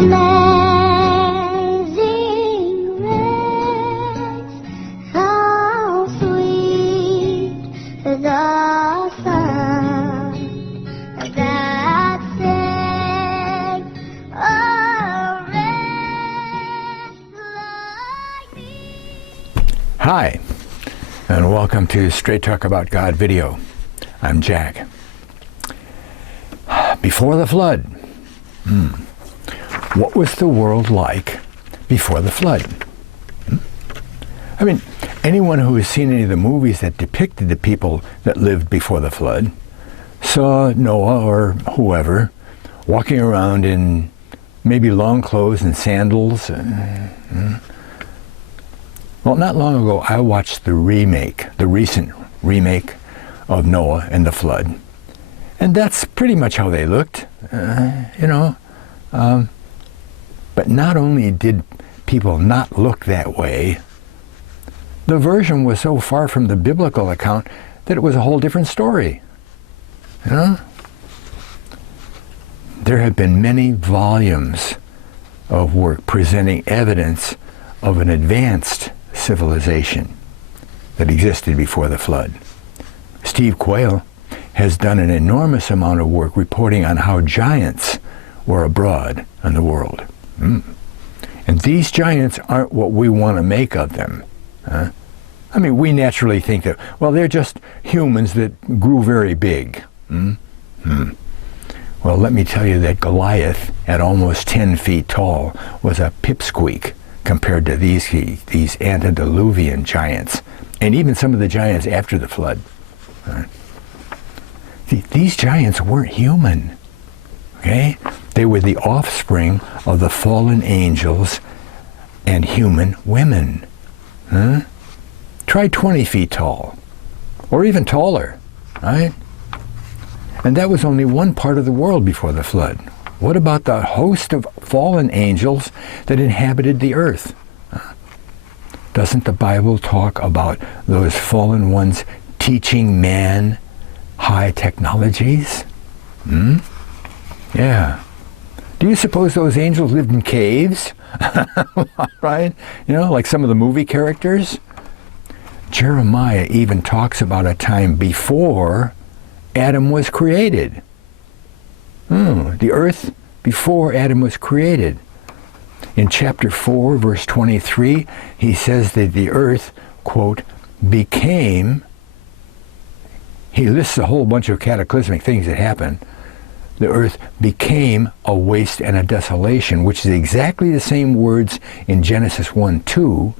Amazing grace, how sweet the sound that saved a wretch like me. Hi, and welcome to Straight Talk About God video. I'm Jack. Before the flood, what was the world like before the flood? I mean, anyone who has seen any of the movies that depicted the people that lived before the flood saw Noah or whoever walking around in maybe long clothes and sandals. Well, not long ago, I watched the recent remake of Noah and the flood. And that's pretty much how they looked, But not only did people not look that way, the version was so far from the biblical account that it was a whole different story. There have been many volumes of work presenting evidence of an advanced civilization that existed before the flood. Steve Quayle has done an enormous amount of work reporting on how giants were abroad in the world. And these giants aren't what we want to make of them. I mean, we naturally think that, well, they're just humans that grew very big. Well, let me tell you that Goliath, at almost 10 feet tall, was a pipsqueak compared to these antediluvian giants, and even some of the giants after the flood. These giants weren't human, okay? They were the offspring of the fallen angels and human women. Try 20 feet tall, or even taller, right? And that was only one part of the world before the flood. What about the host of fallen angels that inhabited the earth? Doesn't the Bible talk about those fallen ones teaching man high technologies? Yeah. Do you suppose those angels lived in caves? Right? Like some of the movie characters? Jeremiah even talks about a time before Adam was created. The earth before Adam was created. In chapter 4, verse 23, he says that the earth, quote, became. He lists a whole bunch of cataclysmic things that happened. The earth became a waste and a desolation, which is exactly the same words in Genesis 1:2,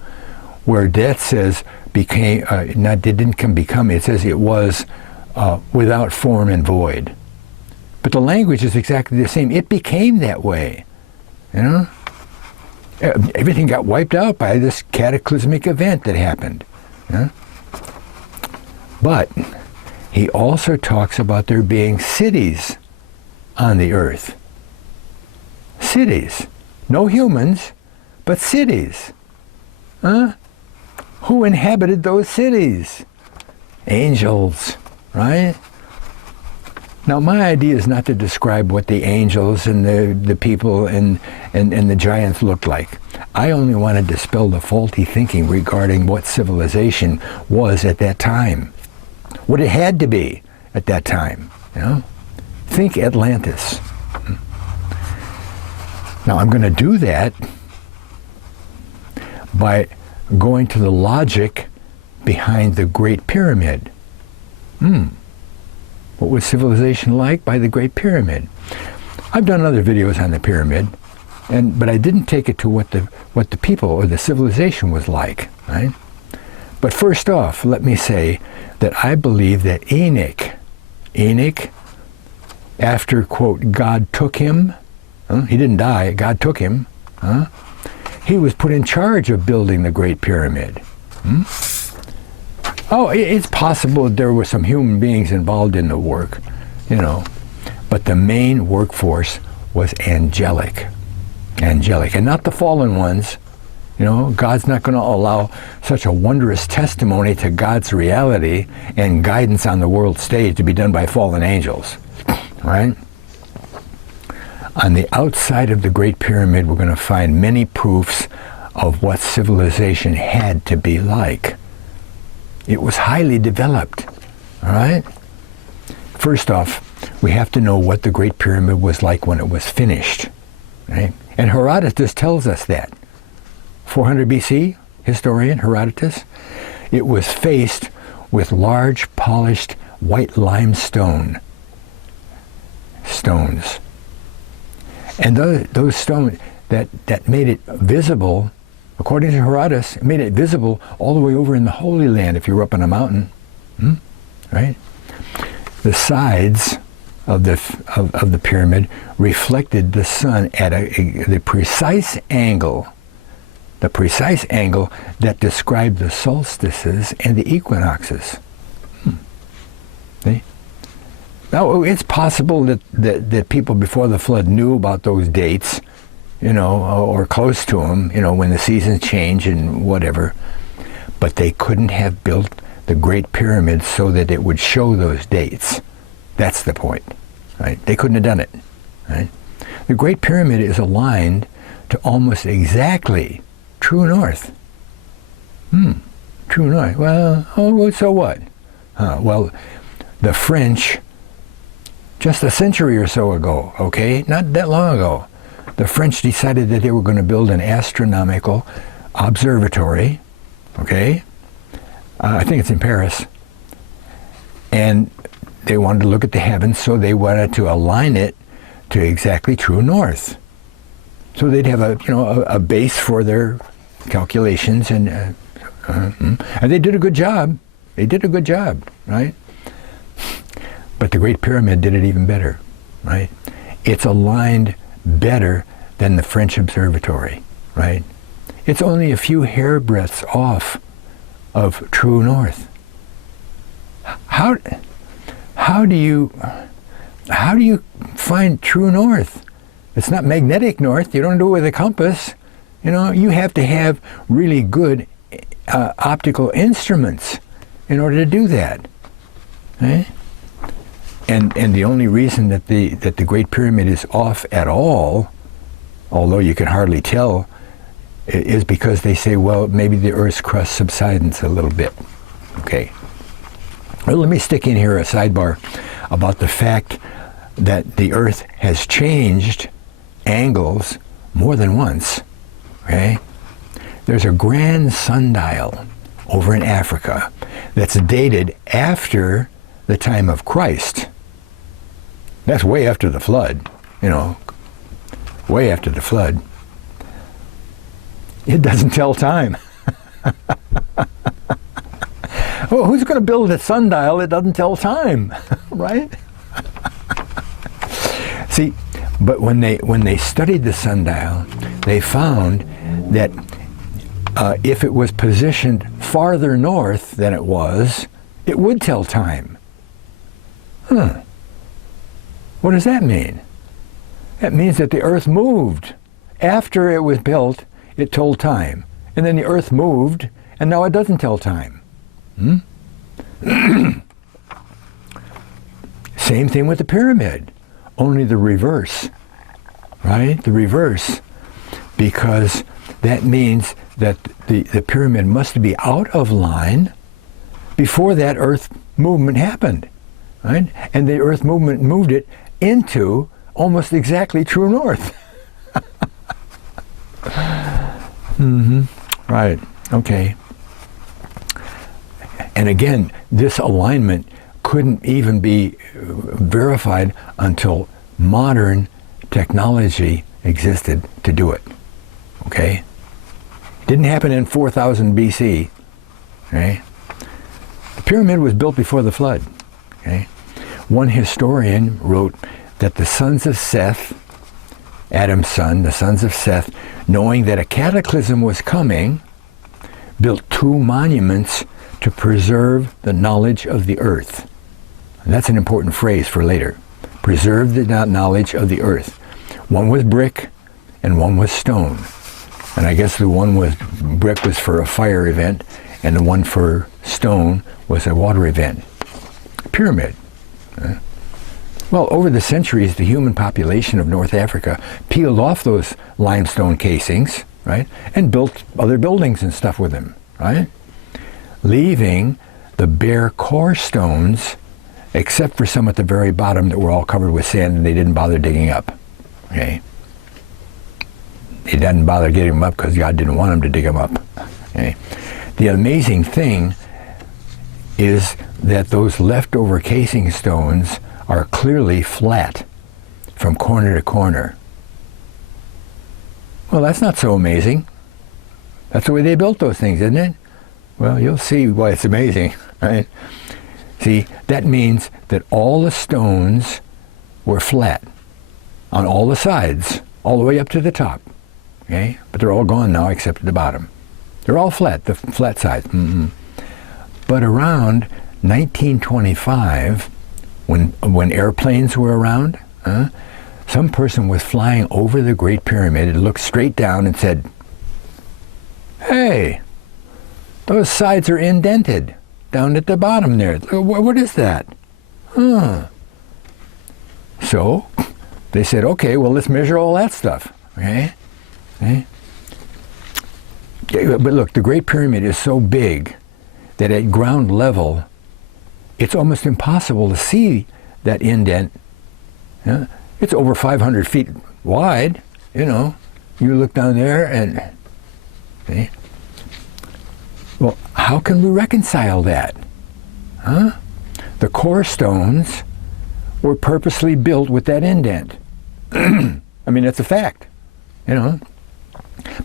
where death says became, it didn't become, it says it was without form and void. But the language is exactly the same. It became that way. Everything got wiped out by this cataclysmic event that happened. But he also talks about there being cities on the earth. Cities. No humans, but cities. Who inhabited those cities? Angels, right? Now, my idea is not to describe what the angels and the people and the giants looked like. I only want to dispel the faulty thinking regarding what civilization was at that time. What it had to be at that time, Think Atlantis. Now, I'm going to do that by going to the logic behind the Great Pyramid. What was civilization like by the Great Pyramid? I've done other videos on the pyramid, but I didn't take it to what the people or the civilization was like, right? But first off, let me say that I believe that Enoch, after, quote, God took him, he didn't die, God took him, he was put in charge of building the Great Pyramid. Oh, it's possible that there were some human beings involved in the work, but the main workforce was angelic, and not the fallen ones. God's not going to allow such a wondrous testimony to God's reality and guidance on the world stage to be done by fallen angels, right? On the outside of the Great Pyramid, we're going to find many proofs of what civilization had to be like. It was highly developed, all right? First off, we have to know what the Great Pyramid was like when it was finished, right? And Herodotus tells us that. 400 BC, historian Herodotus, it was faced with large polished white limestone stones. And those stones that made it visible, according to Herodotus, it made it visible all the way over in the Holy Land if you were up on a mountain, right? The sides of the pyramid reflected the sun at the precise angle that described the solstices and the equinoxes. See? Now, it's possible that people before the flood knew about those dates, or close to them, when the seasons change and whatever, but they couldn't have built the Great Pyramid so that it would show those dates. That's the point, right? They couldn't have done it, right? The Great Pyramid is aligned to almost exactly true north. True north. Well, so what? Well, the French, just a century or so ago, okay, not that long ago, the French decided that they were going to build an astronomical observatory, okay? I think it's in Paris. And they wanted to look at the heavens, so they wanted to align it to exactly true north. So they'd have a base for their calculations, and they did a good job. They did a good job, right? But the Great Pyramid did it even better, right? It's aligned better than the French observatory, right? It's only a few hairbreadths off of true north. How do you find true north? It's not magnetic north. You don't do it with a compass. You have to have really good optical instruments in order to do that. Right? And the only reason that the Great Pyramid is off at all, although you can hardly tell, is because they say, well, maybe the Earth's crust subsidence a little bit. Okay. Well, let me stick in here a sidebar about the fact that the Earth has changed angles more than once. Okay? There's a grand sundial over in Africa that's dated after the time of Christ. That's way after the flood, way after the flood. It doesn't tell time. Well, who's going to build a sundial that doesn't tell time, right? See, but when they studied the sundial, they found that if it was positioned farther north than it was, it would tell time. What does that mean? That means that the Earth moved. After it was built, it told time. And then the Earth moved, and now it doesn't tell time. Same thing with the pyramid, only the reverse, right? The reverse, because that means that the pyramid must be out of line before that Earth movement happened, right? And the Earth movement moved it into almost exactly true north. Right, okay. And again, this alignment couldn't even be verified until modern technology existed to do it, okay? Didn't happen in 4000 BC, okay? The pyramid was built before the flood, okay? One historian wrote that the sons of Seth, Adam's son, the sons of Seth, knowing that a cataclysm was coming, built two monuments to preserve the knowledge of the earth. And that's an important phrase for later. Preserve the knowledge of the earth. One was brick and one was stone. And I guess the one was brick was for a fire event, and the one for stone was a water event. Pyramid. Well, over the centuries, the human population of North Africa peeled off those limestone casings, right, and built other buildings and stuff with them, right, leaving the bare core stones, except for some at the very bottom that were all covered with sand and they didn't bother digging up. Okay? They didn't bother getting them up because God didn't want them to dig them up. Okay? The amazing thing is that those leftover casing stones are clearly flat from corner to corner. Well, that's not so amazing. That's the way they built those things, isn't it? Well, you'll see why it's amazing, right? See, that means that all the stones were flat on all the sides, all the way up to the top. Okay? But they're all gone now except at the bottom. They're all flat, the flat sides. But around 1925, when airplanes were around, some person was flying over the Great Pyramid and looked straight down and said, "Hey, those sides are indented down at the bottom there. What is that?" So they said, "Okay, well, let's measure all that stuff." Okay? But look, the Great Pyramid is so big that at ground level, it's almost impossible to see that indent. It's over 500 feet wide, you know. You look down there and, see? Well, how can we reconcile that? The core stones were purposely built with that indent. I mean, that's a fact, you know.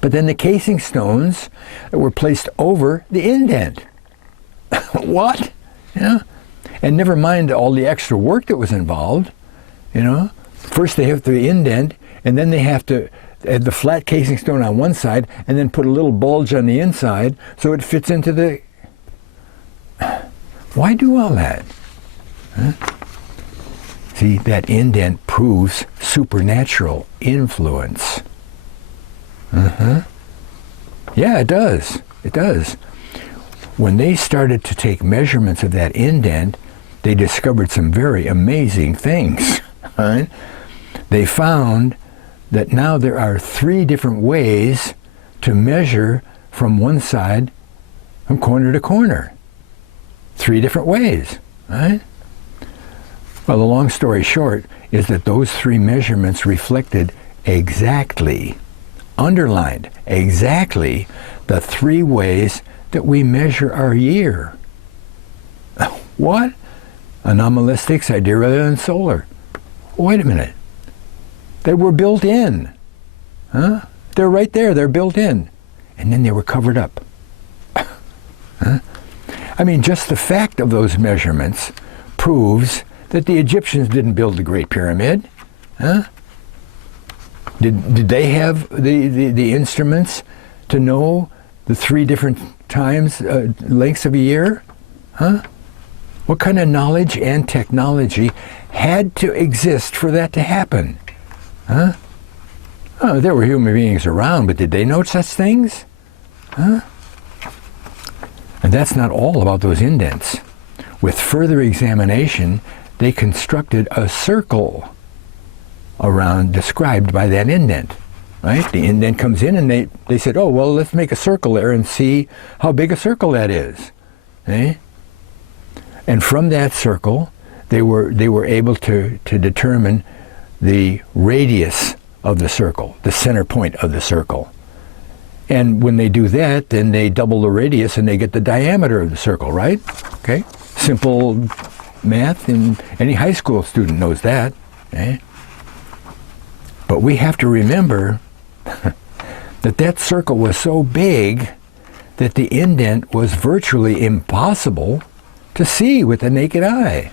But then the casing stones were placed over the indent. What? Yeah. And never mind all the extra work that was involved, you know. First they have the indent, and then they have to add the flat casing stone on one side, and then put a little bulge on the inside so it fits into the... Why do all that? See, that indent proves supernatural influence. Yeah, it does. It does. When they started to take measurements of that indent, they discovered some very amazing things. Right? They found that now there are 3 different ways to measure from one side, from corner to corner. 3 different ways, right? Well, the long story short is that those 3 measurements reflected exactly, underlined exactly, the 3 ways that we measure our year. What? Anomalistic, sidereal, and solar. Wait a minute. They were built in. They're right there. They're built in. And then they were covered up. I mean, just the fact of those measurements proves that the Egyptians didn't build the Great Pyramid. Did they have the instruments to know the 3 different times, lengths of a year? What kind of knowledge and technology had to exist for that to happen? Oh, there were human beings around, but did they know such things? And that's not all about those indents. With further examination, they constructed a circle around, described by that indent. Right? The indent comes in and they said, "Oh, well, let's make a circle there and see how big a circle that is." Eh? And from that circle, they were able to determine the radius of the circle, the center point of the circle. And when they do that, then they double the radius and they get the diameter of the circle, right? Okay? Simple math, and any high school student knows that. Eh? But we have to remember that circle was so big that the indent was virtually impossible to see with the naked eye.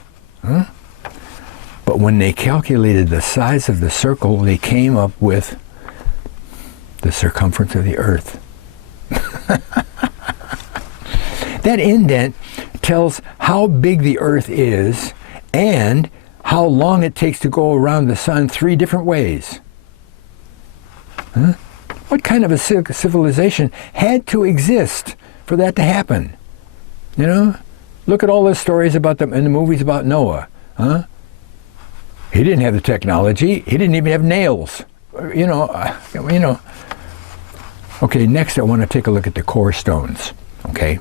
But when they calculated the size of the circle, they came up with the circumference of the Earth. That indent tells how big the Earth is and how long it takes to go around the sun 3 different ways. What kind of a civilization had to exist for that to happen? You know? Look at all the stories about them in the movies about Noah. He didn't have the technology. He didn't even have nails. You know. Okay, next I want to take a look at the core stones. Okay,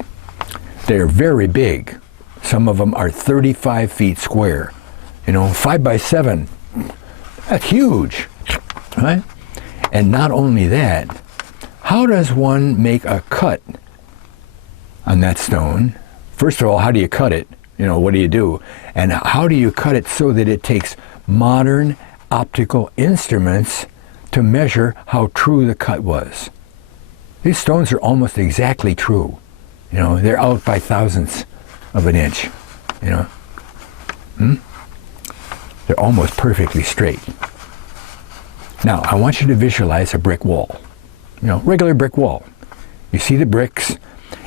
they're very big. Some of them are 35 feet square. 5 by 7. That's huge, right? And not only that, how does one make a cut on that stone? First of all, how do you cut it? What do you do? And how do you cut it so that it takes modern optical instruments to measure how true the cut was? These stones are almost exactly true. They're out by thousandths of an inch. They're almost perfectly straight. Now, I want you to visualize a brick wall. Regular brick wall. You see the bricks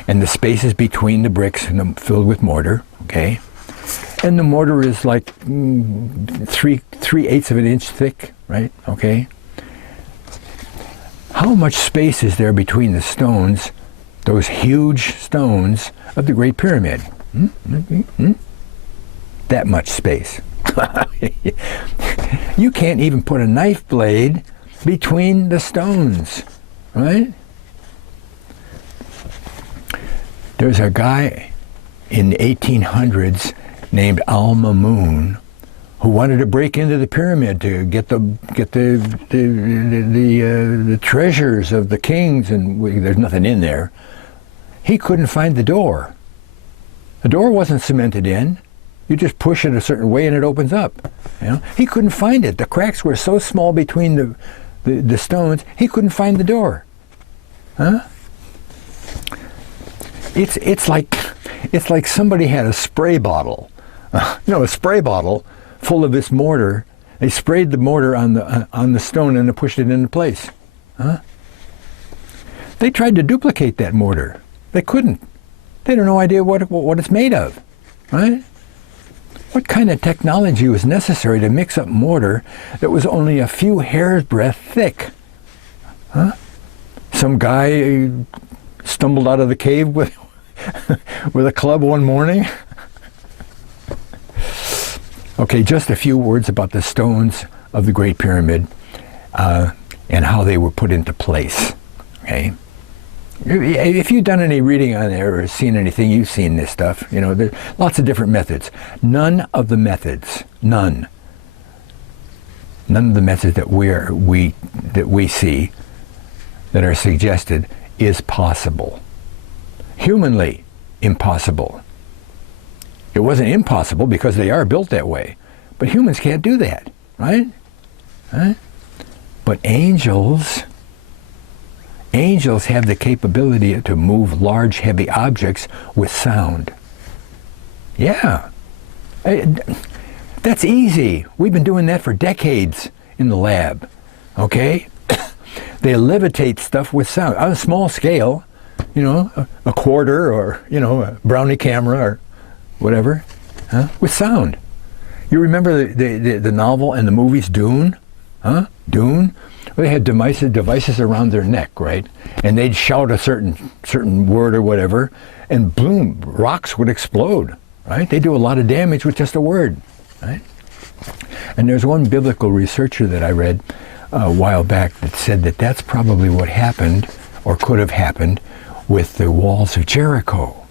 and the spaces between the bricks filled with mortar, okay? And the mortar is like 3/8 of an inch thick, right? Okay? How much space is there between the stones, those huge stones of the Great Pyramid? That much space. You can't even put a knife blade between the stones, right? There's a guy in the 1800s named Al-Mamun who wanted to break into the pyramid to get the treasures of the kings, and there's nothing in there. He couldn't find the door. The door wasn't cemented in. You just push it a certain way and it opens up. He couldn't find it. The cracks were so small between the stones, he couldn't find the door. Huh? It's like somebody had a spray bottle, a spray bottle full of this mortar. They sprayed the mortar on the stone and pushed it into place. Huh? They tried to duplicate that mortar. They couldn't. They had no idea what it's made of, right? What kind of technology was necessary to mix up mortar that was only a few hairs breadth thick? Huh? Some guy stumbled out of the cave with a club one morning. Okay, just a few words about the stones of the Great Pyramid and how they were put into place. Okay, if you've done any reading on there or seen anything, you've seen this stuff. There's lots of different methods. None of the methods that we see that are suggested is possible. Humanly impossible. It wasn't impossible because they are built that way. But humans can't do that, right? Huh? But angels have the capability to move large, heavy objects with sound. Yeah. That's easy. We've been doing that for decades in the lab. Okay? They levitate stuff with sound on a small scale, a quarter or, a brownie camera or whatever, with sound. You remember the novel and the movies Dune? Dune? Well, they had devices around their neck, right? And they'd shout a certain word or whatever, and boom, rocks would explode, right? They do a lot of damage with just a word, right? And there's one biblical researcher that I read a while back that said that that's probably what happened, or could have happened, with the walls of Jericho.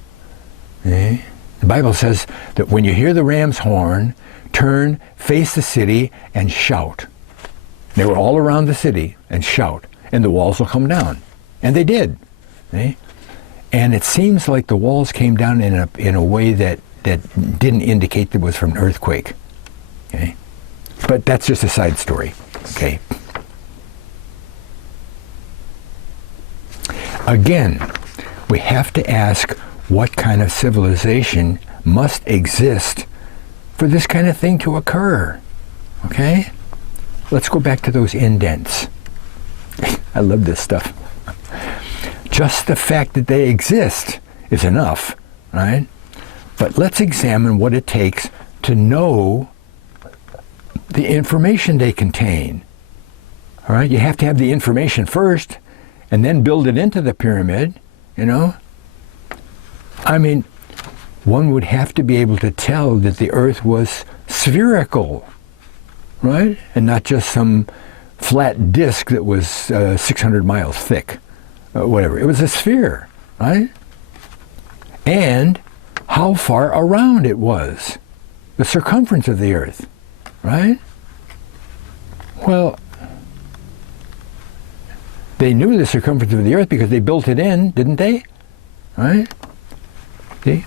The Bible says that when you hear the ram's horn, turn, face the city, and shout. They were all around the city, and shout, and the walls will come down. And they did. And it seems like the walls came down in a way that didn't indicate there was from an earthquake. Okay? But that's just a side story. Okay? Again, we have to ask what kind of civilization must exist for this kind of thing to occur. Okay? Let's go back to those indents. I love this stuff. Just the fact that they exist is enough, right? But let's examine what it takes to know the information they contain. All right? You have to have the information first and then build it into the pyramid, I mean, one would have to be able to tell that the earth was spherical. right? And not just some flat disk that was 600 miles thick, whatever. It was a sphere, right? And how far around it was, the circumference of the Earth, right? Well, they knew the circumference of the Earth because they built it in, didn't they? Right? See?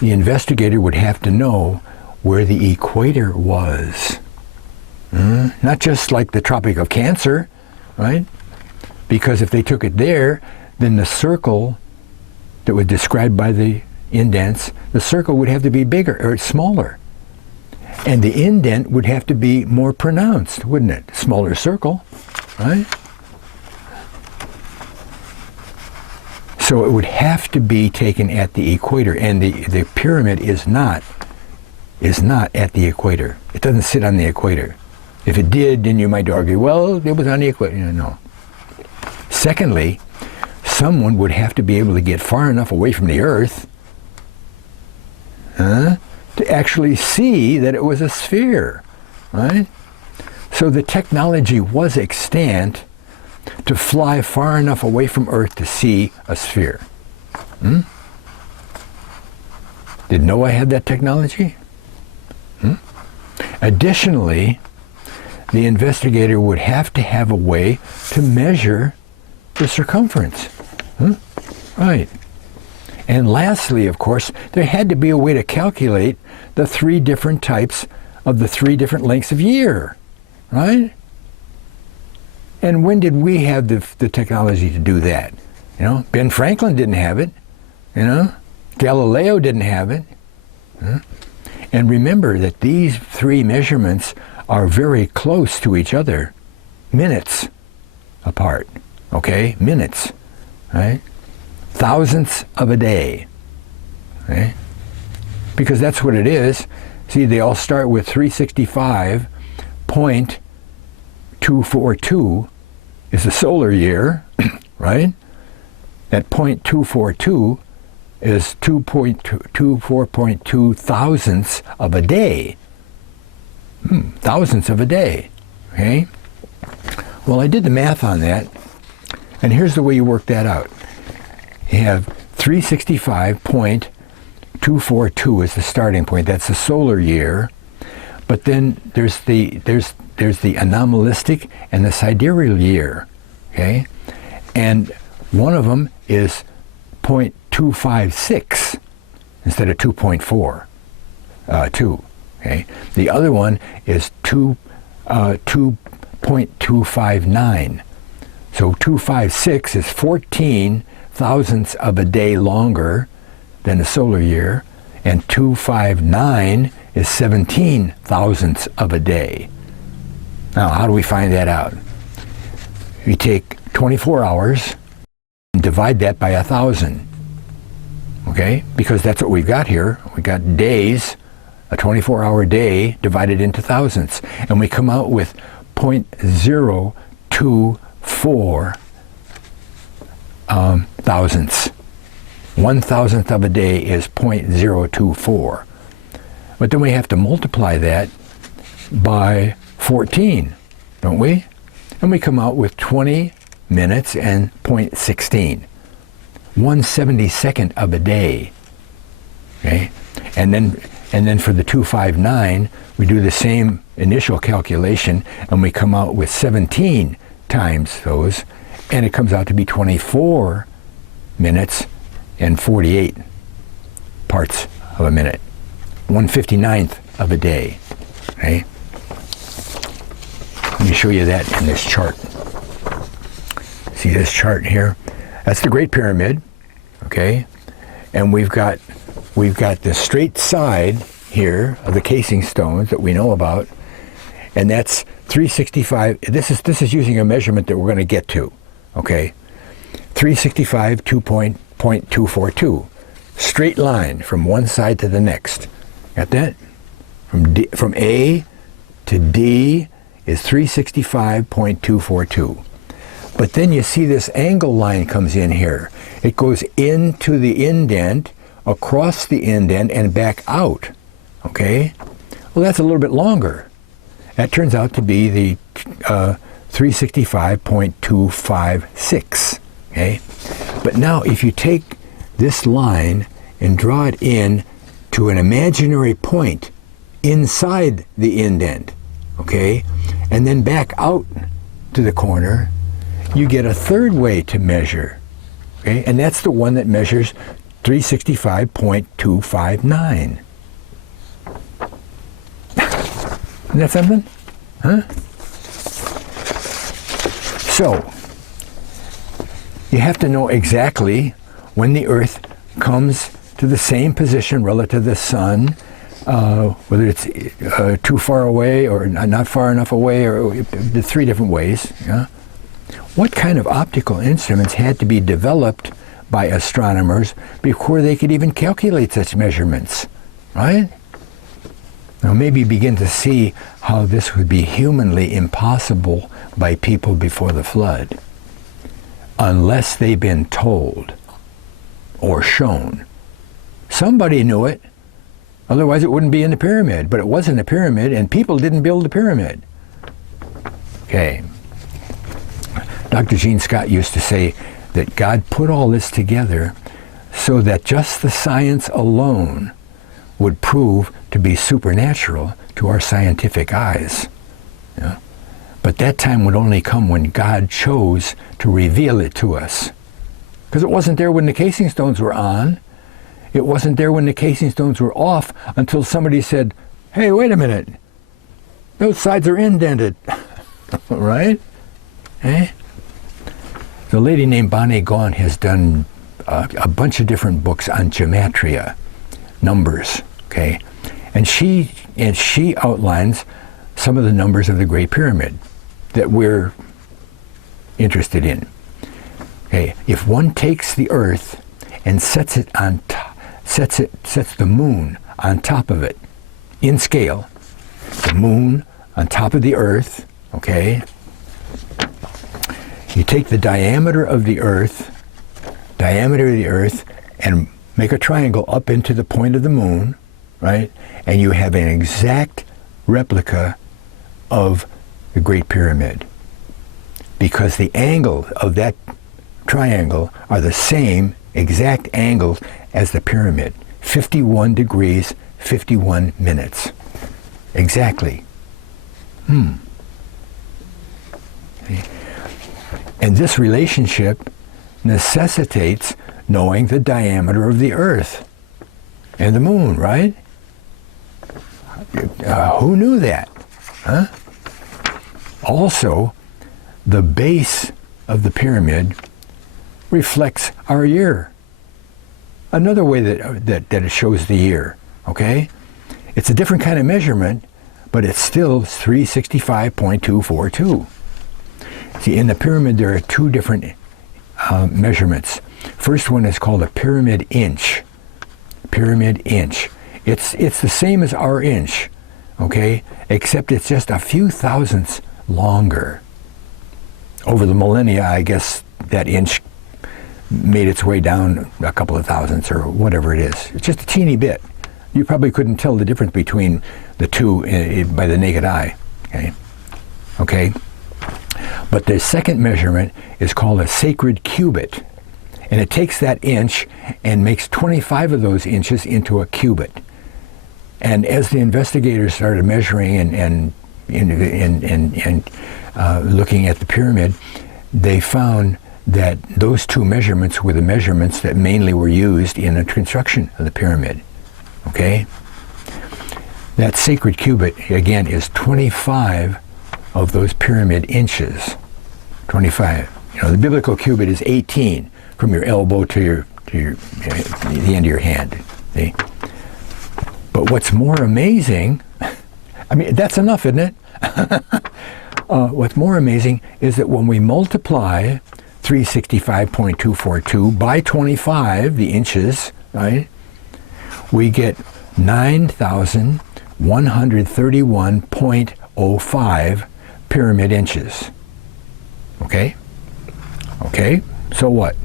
The investigator would have to know where the equator was. Not just like the Tropic of Cancer, right? Because if they took it there, then the circle that was described by the indents, the circle would have to be bigger or smaller. And the indent would have to be more pronounced, wouldn't it? Smaller circle, right? So it would have to be taken at the equator, and the pyramid is not at the equator. It doesn't sit on the equator. If it did, then you might argue, well, it was on the equator. No. Secondly, someone would have to be able to get far enough away from the Earth to actually see that it was a sphere, right? So the technology was extant to fly far enough away from Earth to see a sphere. Did Noah have that technology? Additionally, the investigator would have to have a way to measure the circumference. Right. And lastly, of course, there had to be a way to calculate the three different types of the three different lengths of year, right? And when did we have the technology to do that? You know, Ben Franklin didn't have it. You know, Galileo didn't have it. And remember that these three measurements are very close to each other, minutes apart, okay? Minutes, right? Thousandths of a day, okay? Because that's what it is. See, they all start with 365.242 is the solar year, right? That 0.242 is 24.2 thousandths of a day. Thousandths of a day, okay? Well, I did the math on that, and here's the way you work that out. You have 365.242 is the starting point. That's the solar year. But then there's the anomalistic and the sidereal year, okay? And one of them is 0.256 instead of 2.42. Okay. The other one is 2.259. So 256 is 14 thousandths of a day longer than the solar year, and 259 is 17 thousandths of a day. Now, how do we find that out? We take 24 hours and divide that by 1,000. Okay? Because that's what we've got here. We got days, a 24-hour day divided into thousandths, and we come out with 0.024 thousandths. 1,000th of a day is 0.024. But then we have to multiply that by 14, don't we? And we come out with 20 minutes and 0.16. 1/72nd of a day. Okay? And then for the 259, we do the same initial calculation, and we come out with 17 times those, and it comes out to be 24 minutes and 48 parts of a minute. 1/59th of a day. Okay? Let me show you that in this chart. See this chart here? That's the Great Pyramid, okay? And we've got the straight side here of the casing stones that we know about, and that's 365. This is using a measurement that we're going to get to, okay? 365 2.242. Straight line from one side to the next. Got that? From A to D is 365.242. But then you see this angle line comes in here. It goes into the indent, across the indent, and back out. Okay? Well, that's a little bit longer. That turns out to be the 365.256. Okay? But now if you take this line and draw it in to an imaginary point inside the indent, okay, and then back out to the corner, you get a third way to measure, okay, and that's the one that measures 365.259. Isn't that something? Huh? So, you have to know exactly when the Earth comes to the same position relative to the Sun, whether it's too far away or not far enough away, or the three different ways. Yeah? What kind of optical instruments had to be developed by astronomers before they could even calculate such measurements, right? Now maybe begin to see how this would be humanly impossible by people before the flood, unless they've been told or shown. Somebody knew it, otherwise it wouldn't be in the pyramid, but it wasn't a pyramid and people didn't build the pyramid. Okay. Dr. Gene Scott used to say that God put all this together so that just the science alone would prove to be supernatural to our scientific eyes. Yeah? But that time would only come when God chose to reveal it to us. Because it wasn't there when the casing stones were on. It wasn't there when the casing stones were off until somebody said, hey, wait a minute. Those sides are indented. Right? Eh? The lady named Bonnie Gaughan has done a bunch of different books on gematria, numbers, okay? And she outlines some of the numbers of the Great Pyramid that we're interested in. Okay, if one takes the Earth and sets the moon on top of it, in scale, the moon on top of the Earth, okay? You take the diameter of the Earth, and make a triangle up into the point of the moon, right? And you have an exact replica of the Great Pyramid. Because the angle of that triangle are the same exact angles as the pyramid. 51 degrees, 51 minutes. Exactly. Okay. And this relationship necessitates knowing the diameter of the Earth and the moon, right? Who knew that? Huh? Also, the base of the pyramid reflects our year. Another way that it shows the year, okay? It's a different kind of measurement, but it's still 365.242. See, in the pyramid, there are two different measurements. First one is called a pyramid inch. Pyramid inch. It's the same as our inch, okay? Except it's just a few thousandths longer. Over the millennia, I guess that inch made its way down a couple of thousandths or whatever it is. It's just a teeny bit. You probably couldn't tell the difference between the two by the naked eye, okay? Okay? But the second measurement is called a sacred cubit. And it takes that inch and makes 25 of those inches into a cubit. And as the investigators started measuring and looking at the pyramid, they found that those two measurements were the measurements that mainly were used in the construction of the pyramid. Okay? That sacred cubit, again, is 25 of those pyramid inches. 25. You know, the biblical cubit is 18 from your elbow to the end of your hand. See? But what's more amazing, I mean, that's enough, isn't it? What's more amazing is that when we multiply 365.242 by 25, the inches, right, we get 9,131.05 pyramid inches. Okay? Okay, so what?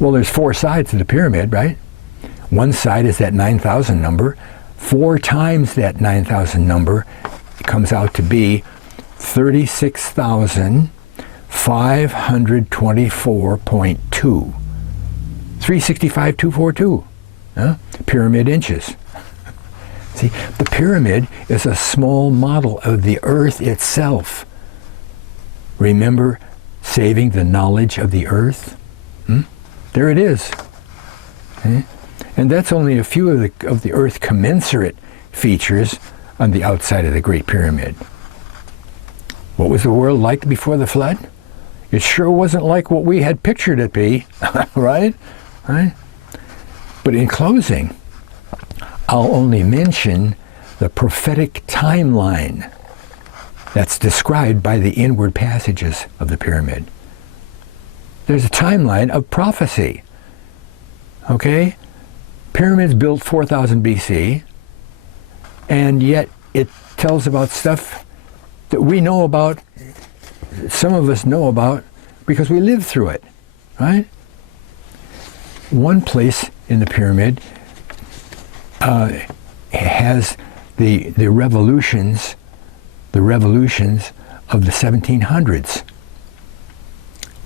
Well, there's four sides to the pyramid, right? One side is that 9,000 number. 4 times that 9,000 number comes out to be 36,524.2. 365,242. Pyramid inches. See, the pyramid is a small model of the earth itself. Remember saving the knowledge of the earth? There it is. And that's only a few of the earth commensurate features on the outside of the Great Pyramid. What was the world like before the flood? It sure wasn't like what we had pictured it be, right? But in closing, I'll only mention the prophetic timeline that's described by the inward passages of the pyramid. There's a timeline of prophecy. Okay? Pyramids built 4000 BC, and yet it tells about stuff that we know about, some of us know about, because we lived through it, right? One place in the pyramid has the revolutions of the 1700s.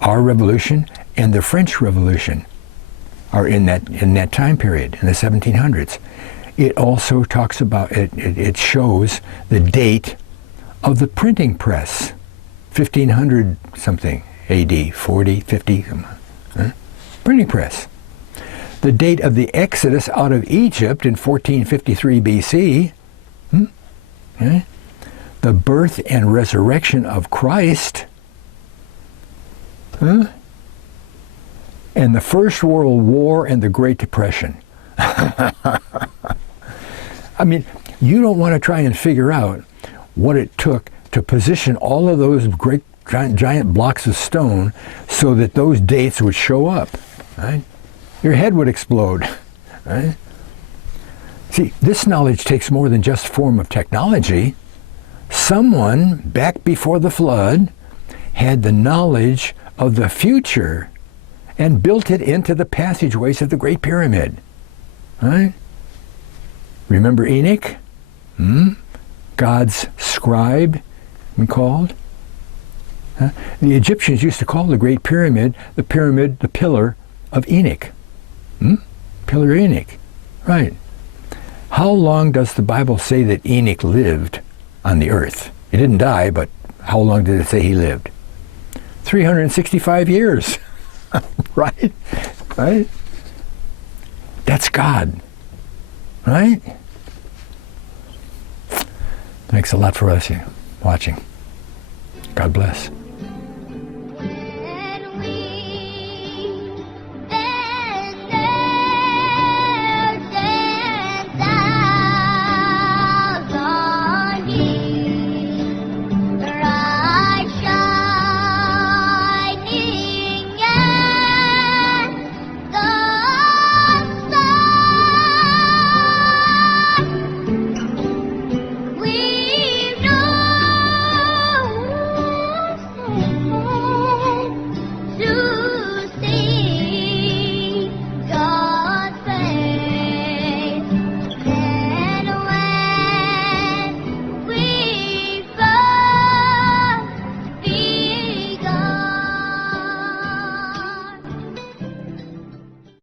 Our revolution and the French Revolution are in that time period, in the 1700s. It also talks about, it shows the date of the printing press, 1500 something AD, 40, 50, printing press. The date of the Exodus out of Egypt in 1453 BC, the birth and resurrection of Christ, and the First World War and the Great Depression. I mean, you don't want to try and figure out what it took to position all of those great giant blocks of stone so that those dates would show up, right? Your head would explode, right? See, this knowledge takes more than just form of technology. Someone back before the flood had the knowledge of the future and built it into the passageways of the Great Pyramid, right? Remember Enoch? God's scribe, called. The Egyptians used to call the Great Pyramid, the pillar of Enoch. Pillar of Enoch, right. How long does the Bible say that Enoch lived on the earth? He didn't die, but how long did it say he lived? 365 years, right? Right? That's God, right? Thanks a lot for watching. God bless.